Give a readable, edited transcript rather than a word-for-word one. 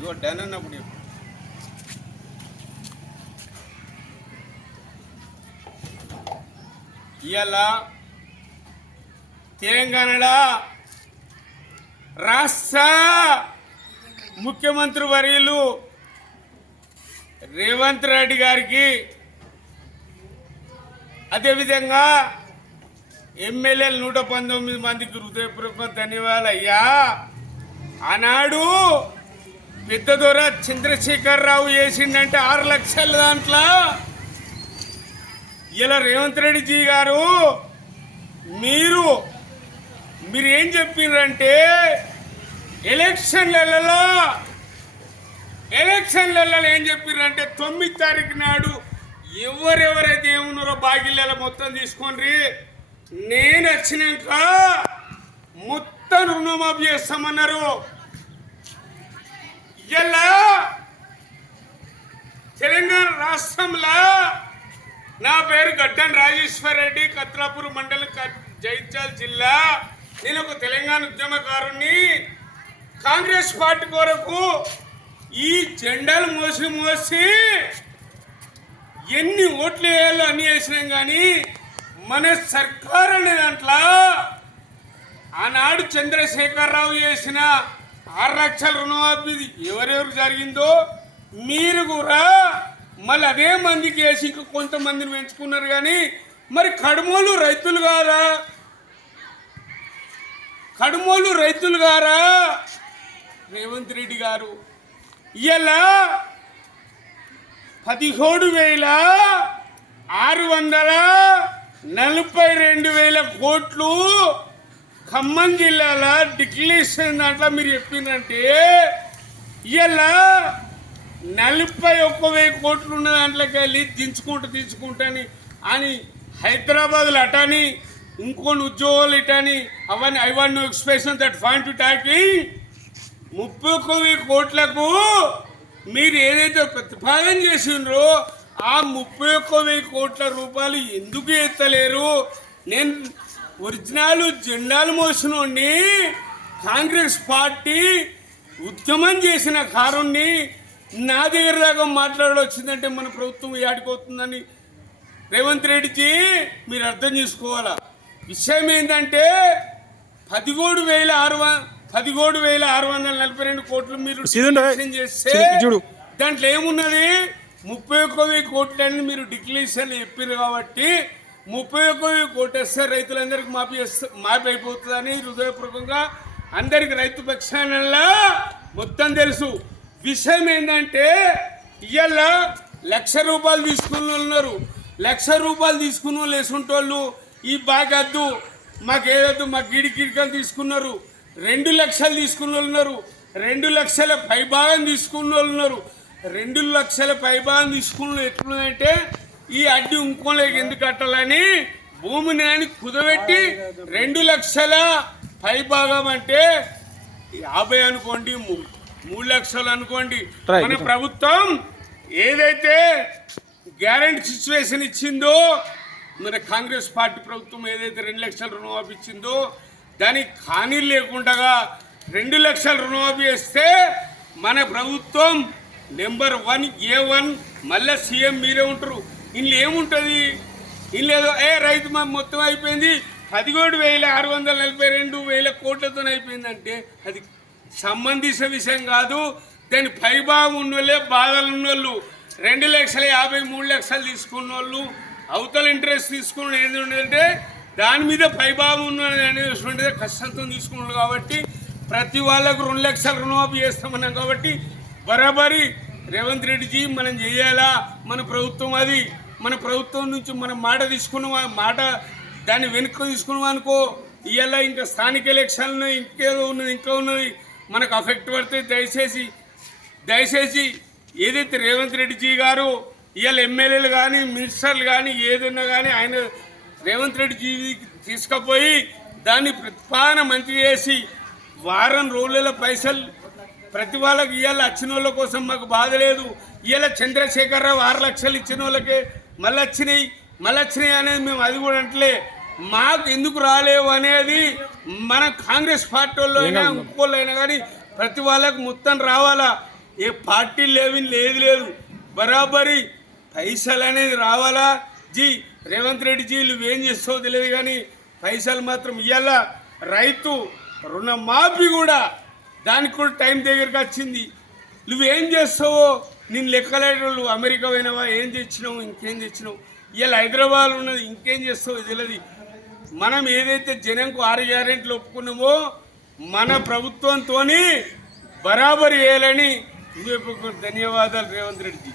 ఇగో done అన్నప్పుడు చెప్పు. ఇవాళ తెలంగాణలో రాష్ట్ర ముఖ్యమంత్రి వర్యులు రేవంత్ రెడ్డి గారికి అదేవిధంగా ఎమ్మెల్యేలు 119 మందికి హృదయపూర్వక ధన్యవాదాలు అయ్యా. ఆనాడు పెద్ద దొర చంద్రశేఖరరావు చేసిందంటే 6 లక్షల దాంట్లో ఇలా రేవంత్ రెడ్డిజీ గారు మీరు ఏం చెప్పిర్రంటే ఎలక్షన్లలో ఏం చెప్పిర్రంటే 9 తారీఖు నాడు ఎవరెవరైతే ఏమున్నారో బాగిళ్ళ మొత్తం తీసుకోండి, నేను వచ్చినాక మొత్తం రుణమాఫీ చేస్తామన్నారు. ఇలా తెలంగాణ రాష్ట్రంలో నా పేరు గడ్డం రాజేశ్వర్ రెడ్డి, కత్రాపూర్ మండలం, జైత్యాల జిల్లా. నేను ఒక తెలంగాణ ఉద్యమకారుణ్ణి. కాంగ్రెస్ పార్టీ కొరకు ఈ జెండాలు మోసి ఎన్ని ఓట్లు వేయాలో అన్ని వేసినాం. కానీ మన సర్కార్ అనే దాంట్లో ఆనాడు చంద్రశేఖరరావు చేసిన 6 లక్షల రుణమాఫీ ఎవరెవరు జరిగిందో మీరు కూడా మళ్ళీ అదే మందికి వేసి ఇంకా కొంతమందిని పెంచుకున్నారు. కానీ మరి కడుమోలు రైతులు గారా రేవంత్ రెడ్డి గారు ఇలా 17,642,000 కోట్లు ఖమ్మం జిల్లాలో డిక్లరేషన్ దాంట్లో మీరు చెప్పిందంటే ఇలా 41,000 కోట్లు ఉన్న దాంట్లోకి వెళ్ళి దించుకుంటా అని హైదరాబాద్లో అటని ఇంకొన్ని ఉద్యోగాలు ఇటని అవన్నీ I want no expression that font to talking 31,000 కోట్లకు మీరు ఏదైతే ప్రతిపాదన చేసిండ్రో ఆ 31,000 కోట్ల రూపాయలు ఎందుకు ఎత్తలేరు? నేను ఒరిజినల్ జెండాలు మోసినోడిని, కాంగ్రెస్ పార్టీ ఉద్యమం చేసిన కారుణ్ణి. నా దగ్గర దాకా మాట్లాడొచ్చిందంటే మన ప్రభుత్వం ఏడిపోతుందని రేవంత్ రెడ్డిజీ మీరు అర్థం చేసుకోవాలా. విషయం ఏంటంటే 17,642 కోట్లు మీరు చేస్తే దాంట్లో ఏమున్నది? 31,000 కోట్లని మీరు డిక్లరేషన్ చెప్పారు కాబట్టి 31,000 కోట్లు వేస్తే రైతులందరికీ మాఫీ అయిపోతుందని హృదయపూర్వకంగా అందరికి రైతు పక్షానల్లా మొత్తం తెలుసు. విషయం ఏంటంటే ఇవాళ 1,00,000 రూపాయలు తీసుకున్న వాళ్ళు ఉన్నారు. 1,00,000 రూపాయలు తీసుకున్న వాళ్ళు వేసుకుంటోళ్ళు ఈ బాగద్దు మాకేదద్దు మాకు గిడికిడికని తీసుకున్నారు. 2 లక్షలు తీసుకున్న వాళ్ళు ఉన్నారు. 2 లక్షల పైభాగం తీసుకున్న వాళ్ళు ఉన్నారు. 2 లక్షల పైభాగం తీసుకున్న ఎట్లుందంటే ఈ అడ్డు ఇంకోలేక ఎందుకు కట్టాలని భూమిని అని కుదబెట్టి 2 లక్షల పైభాగం అంటే 50 అనుకోండి, 3 లక్షలు అనుకోండి. మన ప్రభుత్వం ఏదైతే గ్యారెంటీ సిచ్యువేషన్ ఇచ్చిందో, మన కాంగ్రెస్ పార్టీ ప్రభుత్వం ఏదైతే 2 లక్షల రుణమాఫీ ఇచ్చిందో దానికి హాని లేకుండా 2 లక్షల రుణమాఫీ వేస్తే మన ప్రభుత్వం నెంబర్ 1 A1 మళ్ళీ సీఎం మీరే ఉంటారు. ఇందులో ఏముంటుంది? ఇందులో రైతు మొత్తం అయిపోయింది 17,642,000 కోట్లతో అయిపోయిందంటే అది సంబంధించిన విషయం కాదు. దాని పైభాగం ఉన్నోళ్ళే బాధలు ఉన్నోళ్ళు 2,50,000 3 లక్షలు తీసుకున్న వాళ్ళు అవతల ఇంట్రెస్ట్ తీసుకున్న ఏంటంటే దాని మీద పైభాగం ఉన్నది అనేది కష్టంతో తీసుకున్నాడు. కాబట్టి ప్రతి వాళ్ళకు 2 లక్షల రుణమాఫీ చేస్తామన్నాం. కాబట్టి బరాబరి రేవంత్ రెడ్డిజీ మనం చేయాలా. మన ప్రభుత్వం అది మన ప్రభుత్వం నుంచి మనం మాట తీసుకున్నాం. మాట దాన్ని వెనుక తీసుకున్నాం అనుకో ఇవాళ ఇంకా స్థానిక ఎలక్షన్లు ఇంకేదో ఉన్నది ఇంకా ఉన్నది మనకు అఫెక్ట్ పడితే దయచేసి ఏదైతే రేవంత్ రెడ్డిజీ గారు ఇవాళ ఎమ్మెల్యేలు కానీ మినిస్టర్లు కానీ ఏదైనా కానీ ఆయన రేవంత్ రెడ్డిజీ తీసుకుపోయి దాన్ని ప్రతిపాదన మంత్రి చేసి వారం రోజుల పైసలు ప్రతి వాళ్ళకి ఇవాళ వచ్చిన వాళ్ళ కోసం మాకు బాధ లేదు. ఇవాళ చంద్రశేఖరరావు 6 లక్షలు ఇచ్చిన వాళ్ళకే మళ్ళీ వచ్చినాయి అనేది మేము అది కూడా అంటలే. మాకు ఎందుకు రాలేవు అనేది మన కాంగ్రెస్ పార్టీ వాళ్ళు అయినా ఇంకోళ్ళు అయినా కానీ ప్రతి వాళ్ళకు మొత్తం రావాలా. ఏ పార్టీ లేదు బరాబరి పైసలు అనేది రావాలా జీ రేవంత్ రెడ్డి జీ నువ్వేం చేస్తావో తెలియదు కానీ పైసలు మాత్రం ఇవ్వాల. రైతు రుణమాఫీ కూడా దానికి కూడా టైం దగ్గరకు వచ్చింది. నువ్వేం చేస్తావో నేను లెక్కలేడు. అమెరికా పోయినావా, ఏం తెచ్చినావు, ఇంకేం తెచ్చినావు, ఇవాళ హైదరాబాద్ ఉన్నది, ఇంకేం చేస్తావు తెలియదు. మనం ఏదైతే జనంకు 6 గ్యారెంటీలు ఒప్పుకున్నామో మన ప్రభుత్వంతో బరాబరి వేయాలని ధన్యవాదాలు రేవంత్ రెడ్డి.